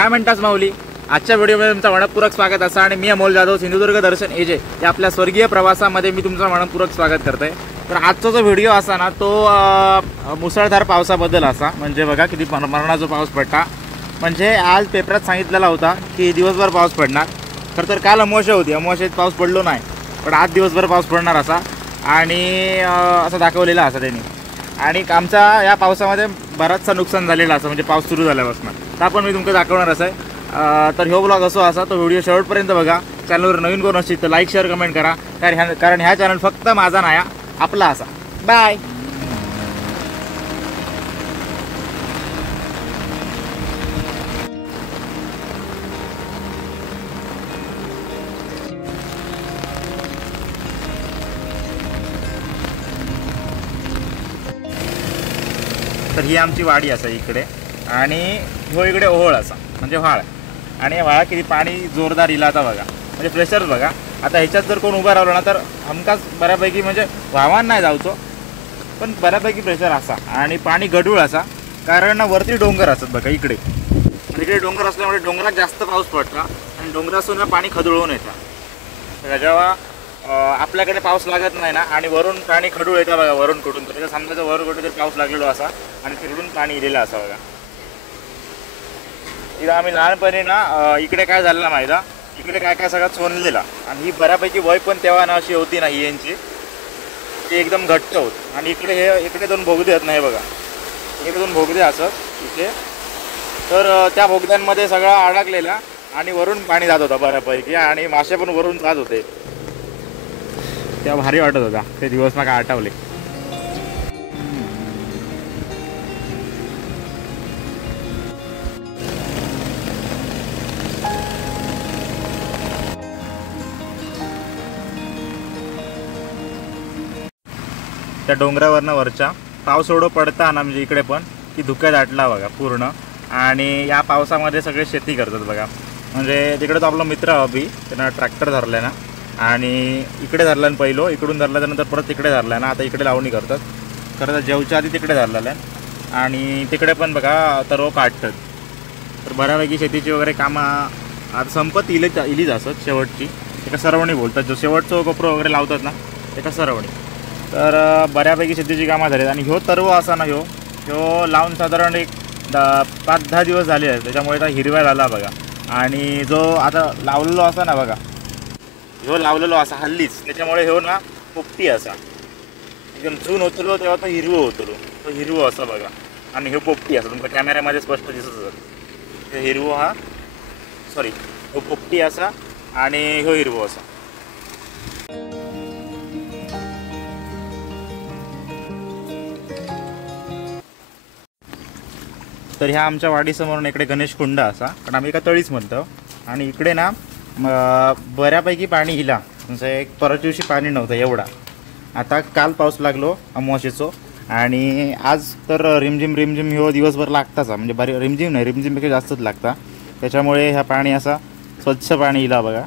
काय म्हणतास माऊली? आजच्या व्हिडिओमध्ये तुमचं मनपूर्वक स्वागत असं आणि मी अमोल जाधव सिंधुदुर्ग दर्शन एजे या आपल्या स्वर्गीय प्रवासामध्ये मी तुमचं मनपूर्वक स्वागत करतोय। तर आजचा जो व्हिडिओ असा ना तो मुसळधार पावसाबद्दल असा, म्हणजे बघा किती मरणाचा पाऊस पडला। म्हणजे आज पेपरात सांगितलेला होता की दिवसभर पाऊस पडणार, तर काल अमावस्या होती, अमावस्येत पाऊस पडलो नाही, पण आज दिवसभर पाऊस पडणार असा आणि असं दाखवलेला असा त्यांनी। आणि आमचा या पावसामध्ये बराचसा नुकसान झालेला असं, म्हणजे पाऊस सुरू झाल्यापासून तर आपण मी तुमचं दाखवणार असं आहे। तर ह्यो ब्लॉग असो असा, तो व्हिडिओ शेवटपर्यंत बघा। चॅनलवर नवीन कोण असेल तर लाईक शेअर कमेंट करा, कारण ह्या चॅनल फक्त माझा नाही आपला असा। बाय। तर ही आमची वाडी असा इकडे, आणि हो इकडे ओहोळ असा म्हणजे व्हाळ, आणि व्हाळा किती पाणी जोरदार इला आता बघा, म्हणजे प्रेशर बघा। आता ह्याच्यात जर कोण उभा राहिला ना तर हमकाच बऱ्यापैकी म्हणजे व्हावान नाही जाऊचो, पण बऱ्यापैकी प्रेशर असा आणि पाणी गडूळ असा, कारण वरती डोंगर असतात बघा इकडे, इकडे डोंगर असल्यामुळे डोंगरात जास्त पाऊस पडला आणि डोंगरातून पाणी खदळून येतं। जेव्हा आपल्याकडे पाऊस लागत नाही ना आणि वरून पाणी खडूळ येतं बघा, वरून कुठून तर समजायचं वरून कुठे तरी पाऊस लागलेलो असा आणि तिकडून पाणी इलेलं असा बघा। इथं आम्ही लहानपणी ना इकडे काय झालं ना माहिती, इकडे काय काय सगळं चोनलेला, आणि ही बऱ्यापैकी वय पण तेव्हा ना अशी होती ना ही यांची, ती एकदम घट्ट होत। आणि इकडे दोन बोगदे आहेत ना, हे बघा इकडे दोन बोगदे असत इथे, तर त्या बोगद्यांमध्ये सगळा अडकलेला आणि वरून पाणी जात होता बऱ्यापैकी, आणि मासे पण वरून जात होते। तेव्हा भारी वाटत होता, ते दिवस मला आठवले। त्या डोंगरावरनं वरच्या पाऊस एवढं पडता ना, म्हणजे इकडे पण की धुक्यात आटला बघा पूर्ण, आणि या पावसामध्ये सगळे शेती करतात बघा। म्हणजे तिकडे तो आपला मित्र अभि, त्यांना ट्रॅक्टर धरलाय ना, आणि इकडे धरला पहिलो, इकडून धरला त्यानंतर परत तिकडे धरलाय ना, आता इकडे लावणी करतात जेवच्या आधी तिकडे धरलेलं आहे, आणि तिकडे पण बघा तर काढतात। तर बऱ्यापैकी शेतीची वगैरे कामं आता संपत इलीच असत, शेवटची एका सरवणी बोलतात, जो शेवटचं कोपरं वगैरे लावतात ना एका सरवणी। तर बऱ्यापैकी शेतीची कामं झालीत, आणि ह्यो तरव असा ना ह्यो लावून साधारण एक 5-10 दिवस झाले आहेत, त्याच्यामुळे आता हिरव्या झाला बघा। आणि जो आता लावलेलो असा ना बघा, ह्यो लावलेलो असा हल्लीच, त्याच्यामुळे ह्यो ना पोपटी असा एकदम जून होतलो तेव्हा तो हिरवं होतलो, तो हिरवं असा बघा, आणि ह्यो पोपटी असा तुमच्या कॅमेऱ्यामध्ये स्पष्ट दिसत असत, हिरवं हा सॉरी ह्यो पोपटी असा आणि ह्यो हिरवं असा। तर ह्या आमच्या वाडीसमोरून इकडे गणेश कुंड असा, कारण आम्ही एका तळीच म्हणतो, आणि इकडे ना बऱ्यापैकी पाणी हिला, म्हणजे एक परत दिवशी पाणी नव्हतं एवढा। आता काल पाऊस लागलो अमावस्येचो, आणि आज तर रिमझिम ह्यो दिवसभर लागताच, म्हणजे बरी रिमझिम नाही, रिमझिमपेक्षा जास्तच लागता, त्याच्यामुळे ह्या पाणी असा स्वच्छ पाणी हिला बघा,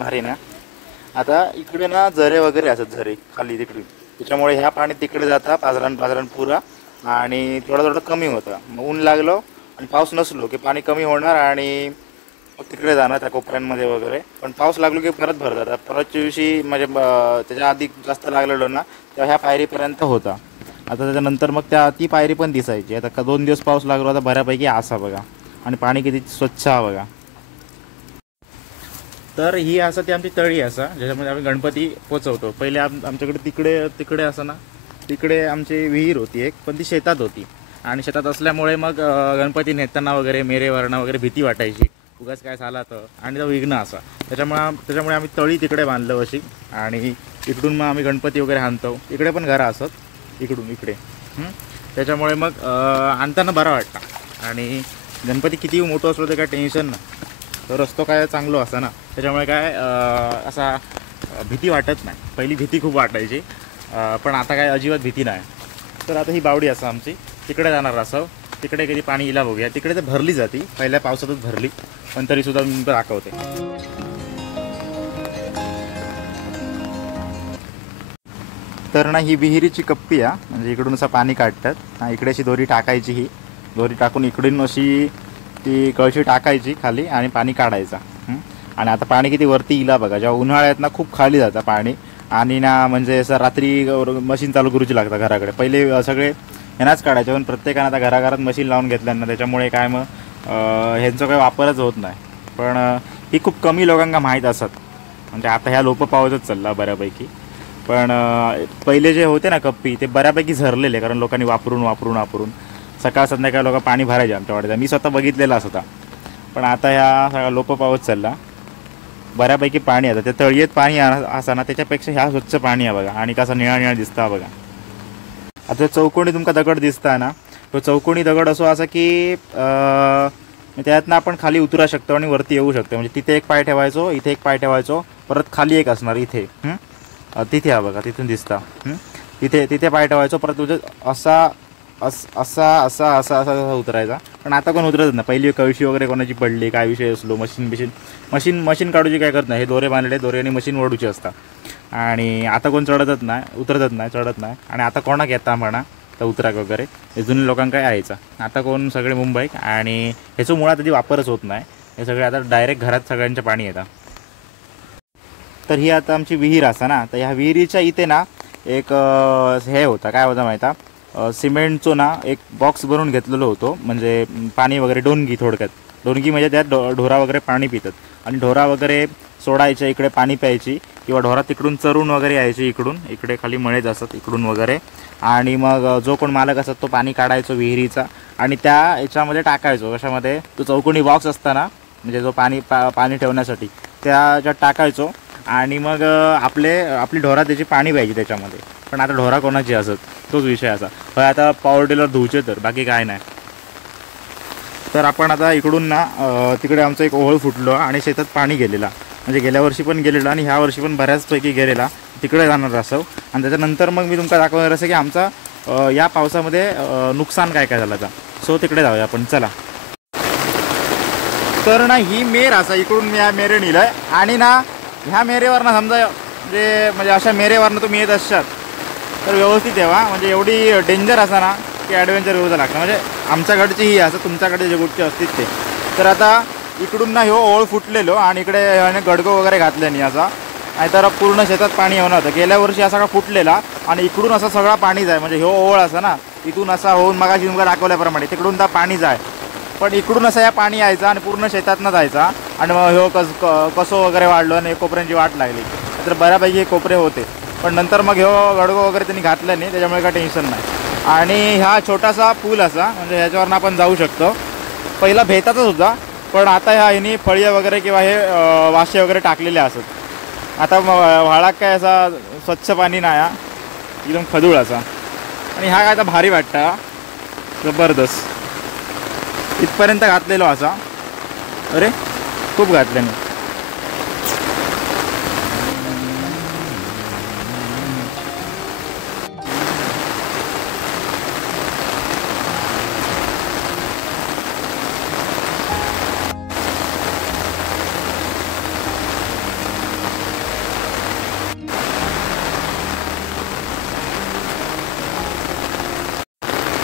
भारी ना। आता इकडे ना झरे वगैरे असतात, झरे खाली तिकडे, त्याच्यामुळे ह्या पाणी तिकडे जाता पाझरण पुरा, आणि थोडं कमी होतं। मग ऊन लागलो आणि पाऊस नसलो की पाणी कमी होणार आणि मग तिकडे जाणार त्या कोपऱ्यांमध्ये वगैरे, पण पाऊस लागलो की परत भरतात। परतच्या दिवशी म्हणजे त्याच्या आधी जास्त लागलेलो ना तेव्हा ह्या पायरीपर्यंत होता, आता त्याच्यानंतर मग ती पायरी पण दिसायची। आता 2 दिवस पाऊस लागलो, आता बऱ्यापैकी असा बघा, आणि पाणी किती स्वच्छ हा बघा। तर ही असं ती आमची तळी असा, ज्याच्यामध्ये आम्ही गणपती पोचवतो। पहिले आमच्याकडे तिकडे असं ना, तिकडे आमची विहीर होती एक, पण ती शेतात होती, आणि शेतात असल्यामुळे मग गणपती नेताना वगैरे मेरेवरणं वगैरे भीती वाटायची, उगाच काय झाला तर, आणि तो विघ्न असा, त्याच्यामुळे आम्ही तळी तिकडे बांधलं अशी, आणि इकडून मग आम्ही गणपती वगैरे आणतो। इकडे पण घरं असत इकडे, त्याच्यामुळे मग आणताना बरा वाटतं, आणि गणपती किती मोठं असलो तर काय टेन्शन ना, तो रस्तो काय चांगलो असा ना, त्याच्यामुळे काय असा भीती वाटत नाही। पहिली भीती खूप वाटायची, पण आता काय अजिबात भीती नाही। तर आता ही बावडी असं आमची तिकडे जाणार असं, तिकडे कधी पाणी इला बघूया, तिकडे तर भरली जाती, पहिल्या पावसातच भरली, पण तरीसुद्धा मी दाखवते। तर ना ही विहिरीची कप्पी आहे, म्हणजे इकडून असं पाणी काढतात, इकडे अशी दोरी टाकायची, ही दोरी टाकून इकडून अशी ती कळशी टाकायची खाली आणि पाणी काढायचा. आणि आता पाणी किती वरती इला बघा. जेव्हा उन्हाळ्यात ना खूप खाली जातं पाणी आणि ना म्हणजे असं रात्री मशीन चालू करूची लागतं घराकडे. पहिले सगळे ह्यांनाच काढायचे पण प्रत्येकानं आता घराघरात मशीन लावून घेतल्यानं त्याच्यामुळे काय मग ह्यांचा काही वापरच होत नाही. पण ही खूप कमी लोकांना माहीत असत. म्हणजे आता ह्या लोप पावतच चालला बऱ्यापैकी. पण पहिले जे होते ना कप्पी ते बऱ्यापैकी झरलेले कारण लोकांनी वापरून वापरून वापरून सकाळ संध्याकाळ लोक पाणी भरायचे आमच्या वाड्यात. मी स्वतः बघितलेलाच होता. पण आता ह्या सगळा लोप पावत चालला. बऱ्यापैकी पाणी आता ते तळयेत पाणी असा ना त्याच्यापेक्षा ह्या स्वच्छ पाणी आहे बघा. आणि कसा निळा निळा दिसता बघा. आता चौकोनी तुमका दगड दिसता ना तो चौकोनी दगड असो असा की त्यातनं आपण खाली उतरा शकतो आणि वरती येऊ शकतो. म्हणजे तिथे एक पाय ठेवायचो, इथे एक पाय ठेवायचो, परत खाली एक असणार इथे तिथे हा बघा तिथून दिसता. तिथे तिथे पाय ठेवायचो, परत तुझं असा असा असा असा असा उतरायचा. पण आता कोण उतरत नाही. पहिली कळशी वगैरे कोणाची पडली काय विषय असलो मशीन काढूची काय करत नाही. हे दोरे बांधले दोऱ्याने मशीन वडूची असतात. आणि आता कोण चढतच नाही, उतरतच नाही, चढत नाही. आणि आता कोणाक येता म्हणा तर उतराक वगैरे हे जुने लोकांना काय यायचं. आता कोण सगळे मुंबईत आणि ह्याचं मुळात आधी वापरच होत नाही. हे सगळे आता डायरेक्ट घरात सगळ्यांच्या पाणी येतं. तर ही आता आमची विहीर असा ना. तर ह्या विहिरीच्या इथे ना एक हे होता काय होता माहिती आहे सिमेंटचो ना एक बॉक्स बनवून घेतलेलो होतो. म्हणजे पाणी वगैरे डोंगी थोडक्यात. डोंगी म्हणजे त्यात ढोरा वगैरे पाणी पितात आणि ढोरा वगैरे सोडायचे इकडे पाणी प्यायची किंवा ढोरा तिकडून चरून वगैरे यायची इकडे खाली मळेच असतात इकडून वगैरे. आणि मग जो कोण मालक असतात तो पाणी काढायचो विहिरीचा आणि त्या याच्यामध्ये टाकायचो. कशामध्ये तो चौकोनी बॉक्स असताना म्हणजे जो पाणी ठेवण्यासाठी त्याच्यात टाकायचो. आणि मग आपली ढोरा त्याची पाणी प्यायची त्याच्यामध्ये. पण आता ढोरा कोणाची असत तोच विषय असा. पण आता पॉवर टिलर धुवचे तर बाकी काय नाही. तर आपण आता इकडून ना तिकडे आमचं एक ओहळ फुटलो आणि शेतात पाणी गेलेला. म्हणजे गेल्या वर्षी पण गेलेला आणि ह्या वर्षी पण बऱ्याचपैकी गेलेला. तिकडे जाणार असं. आणि त्याच्यानंतर मग मी तुमका दाखवणार असं की आमचा या पावसामध्ये नुकसान काय काय झालं आता. सो तिकडे जाऊया आपण चला. तर ना ही मेर असा इकडून मी या मेरे नेलं आणि ना ह्या मेरेवरनं समजा म्हणजे अशा मेरेवरनं तुम्ही येत असतात तर व्यवस्थित यावा. म्हणजे एवढी डेंजर असा ना की ॲडव्हेंचर व्यवस्था लागतं. म्हणजे आमच्याकडची ही असं तुमच्याकडे जे गोष्टी असतील ते. तर आता इकडून ना ह्यो ओळ फुटलेलो आणि इकडे गडगो वगैरे घातले नाही असा. नाहीतर पूर्ण शेतात पाणी होणार होतं. गेल्या वर्षी असा का फुटलेला आणि इकडून असा सगळा पाणी जाय. म्हणजे ह्यो ओळ असा ना इथून असा होऊन मगाशी तुमका दाखवल्याप्रमाणे तिकडून तर पाणी जाय. पण इकडून असं या पाणी यायचा आणि पूर्ण शेतातनं जायचा. आणि मग ह्यो कसो वगैरे वाढलो आणि कोपऱ्यांची वाट लागली. तर बऱ्यापैकी हे कोपरे होते. पण नंतर मग ह्यो गडगो वगैरे त्यांनी घातलं नाही त्याच्यामुळे काय टेन्शन नाही. आणि हा छोटासा पूल असा म्हणजे ह्याच्यावरनं आपण जाऊ शकतो. पहिला भेताचाच होता पण आता ह्यानी फळी वगैरे किंवा हे वाशे वगैरे टाकलेले असत. आता व्हाळात काय असा स्वच्छ पाणी नाही एकदम खदूळ असा. आणि हा काय आता भारी वाटतं जबरदस्त. इथपर्यंत घातलेलो असा. अरे खूप घातल्याने.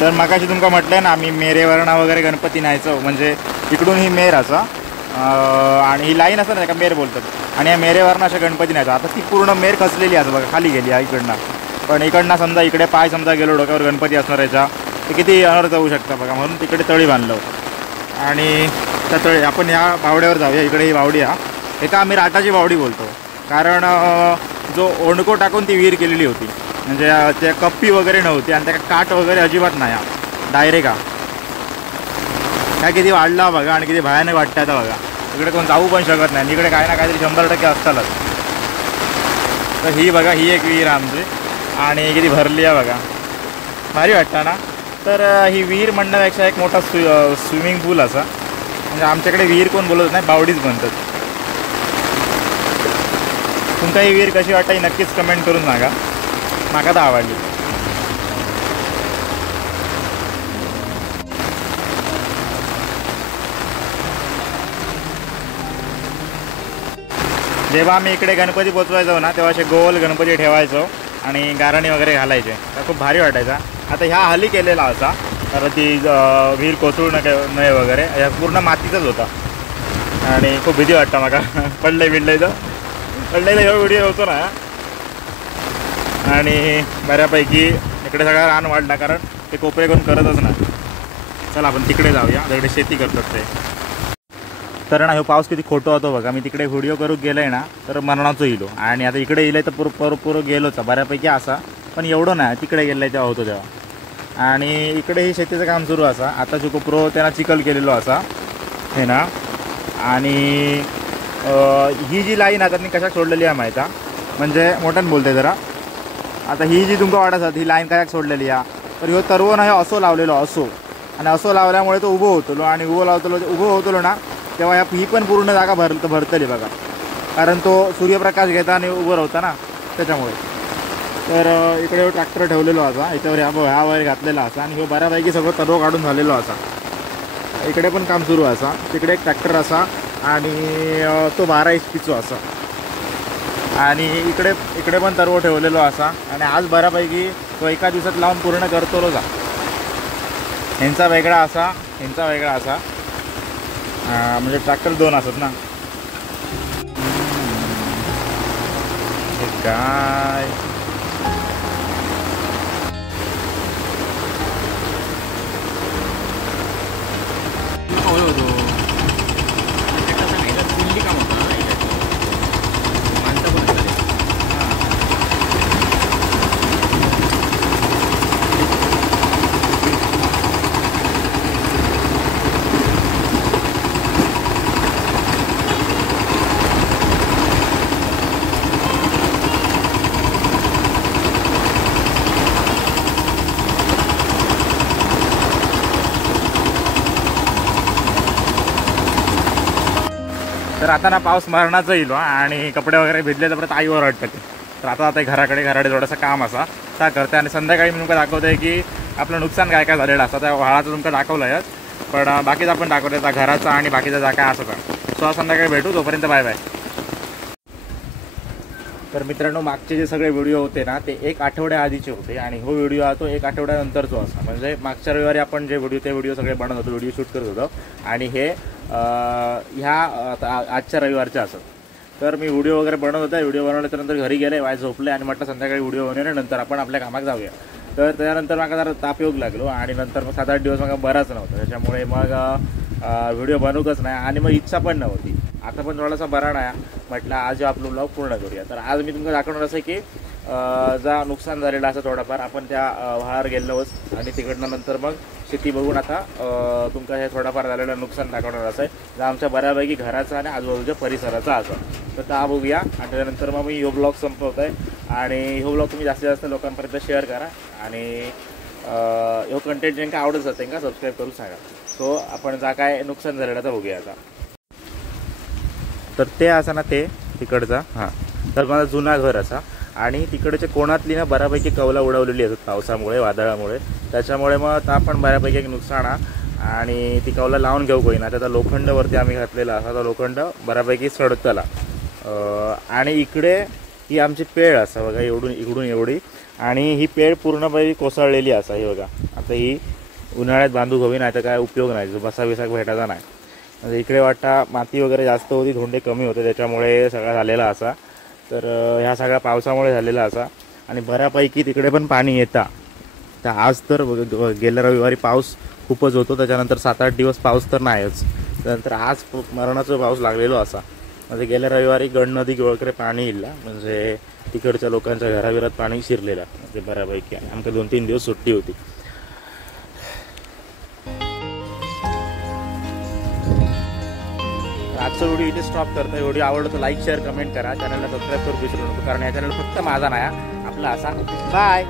तर मगाशी तुमका म्हटलं ना आम्ही मेरेवरणा वगैरे गणपती न्यायचो. म्हणजे इकडून ही मेर असा आणि ही लाईन असं नाही का मेर बोलतात. आणि या मेरेवरणा अशा गणपती न्यायचो. आता ती पूर्ण मेर खचलेली असं बघा खाली गेली इकडनं. पण इकडनं समजा इकडे पाय समजा गेलो डोक्यावर गणपती असणार याच्या ते किती अनर्थ होऊ शकतं बघा. म्हणून तिकडे तळी बांधलं. आणि त्या तळी आपण ह्या बावड्यावर जाऊया. इकडे ही बावडी हे का आम्ही राटाची बावडी बोलतो. कारण जो ओंडको टाकून ती विहीर केलेली होती. म्हणजे त्या कप्पी वगैरे नव्हती आणि त्या काठ वगैरे अजिबात नाही डायरेक्ट काय किती वाढला बघा. आणि किती भयानक वाटतं आता बघा. इकडे कोण जाऊ पण शकत नाही. इकडे काय ना काहीतरी 100% असतातच. तर ही बघा ही एक विहीर आमची आणि किती भरली आहे बघा. भारी वाटतं ना. तर ही विहीर म्हणण्यापेक्षा एक मोठा स्विमिंग पूल असा. म्हणजे आमच्याकडे विहीर कोण बोलत नाही बावडीच म्हणतात. तुमका ही विहीर कशी वाटतं ही नक्कीच कमेंट करून सांगा. माका तर आवडली. जेव्हा आम्ही इकडे गणपती पोचवायचो ना तेव्हा असे गोल गणपती ठेवायचो आणि गारणी वगैरे घालायचे. तर खूप भारी वाटायचा. आता ह्या हल्ली केलेला असा कारण ती विहीर कोसळू नये वगैरे, या पूर्ण मातीचाच होता आणि खूप भीती वाटतं मला पडलंय एवढा व्हिडिओ होतो ना. आणि बऱ्यापैकी इकडे सगळा रान वाढला कारण ते कोपरे कोण करतच नाही. चला आपण तिकडे जाऊया, तिकडे शेती करतात ते. तर ना, हा पाऊस किती खोटं होतो बघा. मी तिकडे व्हिडिओ करू गेलो आहे ना तर मरणाचं येलो, आणि आता इकडे येईल तर पुरं गेलोच बऱ्यापैकी असा, पण एवढं नाही. तिकडे गेलं आहे तेव्हा होतो तेव्हा. आणि इकडे ही शेतीचं काम सुरू असा. आता जो कोपरो त्यांना चिखल केलेलो असा हे ना. आणि ही जी लाईन आता मी कशाक सोडलेली आहे माहिती आहे, म्हणजे मोठ्यानं बोलते जरा. आता ही जी तुमका वाटत असत ही लाईन कशाक सोडलेली आहे, तर ह्यो तरवो ना, हे असो लावलेलो असो, आणि असो लावल्यामुळे तो उभं होतलो, आणि उभं होतलो ना तेव्हा ही पण पूर्ण जागा भरतली बघा. कारण तो सूर्यप्रकाश घेता आणि उभं होता ना त्याच्यामुळे. तर इकडे ट्रॅक्टर ठेवलेलो असा, याच्यावर ह्या वर घातलेला असा, आणि हे बऱ्यापैकी सगळं तरव काढून झालेलो असा. इकडे पण काम सुरू असा. तिकडे एक ट्रॅक्टर असा, आणि तो 12 HP असा. आणि इकडे पण तरव ठेवलेलो असा. आणि आज बऱ्यापैकी तो एका दिवसात लावून पूर्ण करतोच. ह्यांचा वेगळा असा, ह्यांचा वेगळा असा, म्हणजे ट्रॅक्टर 2 असत ना. काय तर आता ना पाऊस मरणाचं येईल आणि कपडे वगैरे भिजले तर परत आईवर वाटतं. तर आता घराकडे थोडंसं काम असा त्या करते. आणि संध्याकाळी मी तुमका दाखवतोय की आपलं नुकसान काय झालेलं असतं. त्या व्हाळाचं तुमका दाखवलं आहे, पण बाकीचं आपण दाखवतोय त्या घराचा आणि बाकीचा जा काय असं. सो संध्याकाळी भेटू, तोपर्यंत बाय बाय. तर मित्रांनो, मागचे जे सगळे व्हिडिओ होते ना ते 1 आठवड्या आधीचे होते, आणि हो व्हिडिओ हा तो 1 आठवड्यानंतरचा असा. म्हणजे मागच्या रविवारी आपण जे व्हिडिओ सगळे बनवत होतो, व्हिडिओ शूट करत होतो, आणि हे ह्या आजच्या रविवारच्या असत. तर मी व्हिडिओ वगैरे बनवत होता. व्हिडिओ बनवल्यानंतर घरी गेले, वाय झोपले, आणि म्हटलं संध्याकाळी व्हिडिओ बनवल्यानंतर आपण आपल्या कामात जाऊया. तर त्यानंतर मला जरा ताप येऊ लागलो, आणि नंतर मग 7-8 दिवस मला बराच नव्हता. त्याच्यामुळे मग व्हिडिओ बनवतच नाही, आणि मग इच्छा पण नव्हती. आता पण थोडासा बरा नाही, म्हटलं आज आपलं ब्लॉग पूर्ण करूया. तर आज मी तुमचं दाखवणार असं की जा नुकसान झालेलं असं थोडंफार आपण त्या व्हाळावर गेलोच, आणि तिकडनं नंतर मग शेती बघून आता तुमचं हे थोडंफार झालेलं नुकसान दाखवणार असं आहे. जर आमच्या बऱ्यापैकी घराचं आणि आजूबाजूच्या परिसराचा असं. तर त्या बघूया, आणि त्यानंतर मग मी ह्यो ब्लॉग संपवत आहे. आणि ह्यो ब्लॉग तुम्ही जास्तीत जास्त लोकांपर्यंत शेअर करा, आणि ह्यो कंटेंट ज्यांना आवडत जाते त्यांना सबस्क्राईब करून सांगा. सो आपण जा काय नुकसान झालेलं तर बघूया आता. तर ते असं ना ते तिकडचा तर माझा जुना घर असा, आणि तिकडच्या कोणातली ना बऱ्यापैकी कौला उडवलेली असत पावसामुळे, वादळामुळे. त्याच्यामुळे मग आता आपण बऱ्यापैकी एक नुकसान आणि ती कौला लावून घेऊ काही ना. त्याचा लोखंडवरती आम्ही घातलेला असा, तो लोखंड बऱ्यापैकी सडतला. आणि इकडे ही आमची पेळ असा बघा, इकडून एवढी, आणि ही पेळ पूर्णपणे कोसळलेली असा. ही बघा, आता ही उन्हाळ्यात बांधू हवी, नाही तर काय उपयोग नाही, बसा भेटायचा नाही. म्हणजे इकडे वाटता माती वगैरे जास्त होती, धोंडे कमी होते, त्याच्यामुळे सगळा झालेला असा. तर ह्या सगळ्या पावसामुळे झालेला असा. आणि बऱ्यापैकी तिकडे पण पाणी येता. तर आज तर गेल्या रविवारी पाऊस खूपच होतो, त्याच्यानंतर 7-8 दिवस पाऊस तर नाहीच. त्यानंतर आज मरणाचा पाऊस लागलेलो असा. म्हणजे गेल्या रविवारी गड नदी वगैरे पाणी इल्ला, म्हणजे तिकडच्या लोकांच्या घराविरात पाणी शिरलेलं, म्हणजे बऱ्यापैकी. आमच्या 2-3 दिवस सुट्टी होती. आजचा व्हिडिओ इथे स्टॉप करतो. व्हिडिओ आवडला तर लाईक, शेअर, कमेंट करा. चॅनलला सबस्क्राईब करू विसरू नको, कारण या चॅनल फक्त माझा नाही, आपला असा. बाय.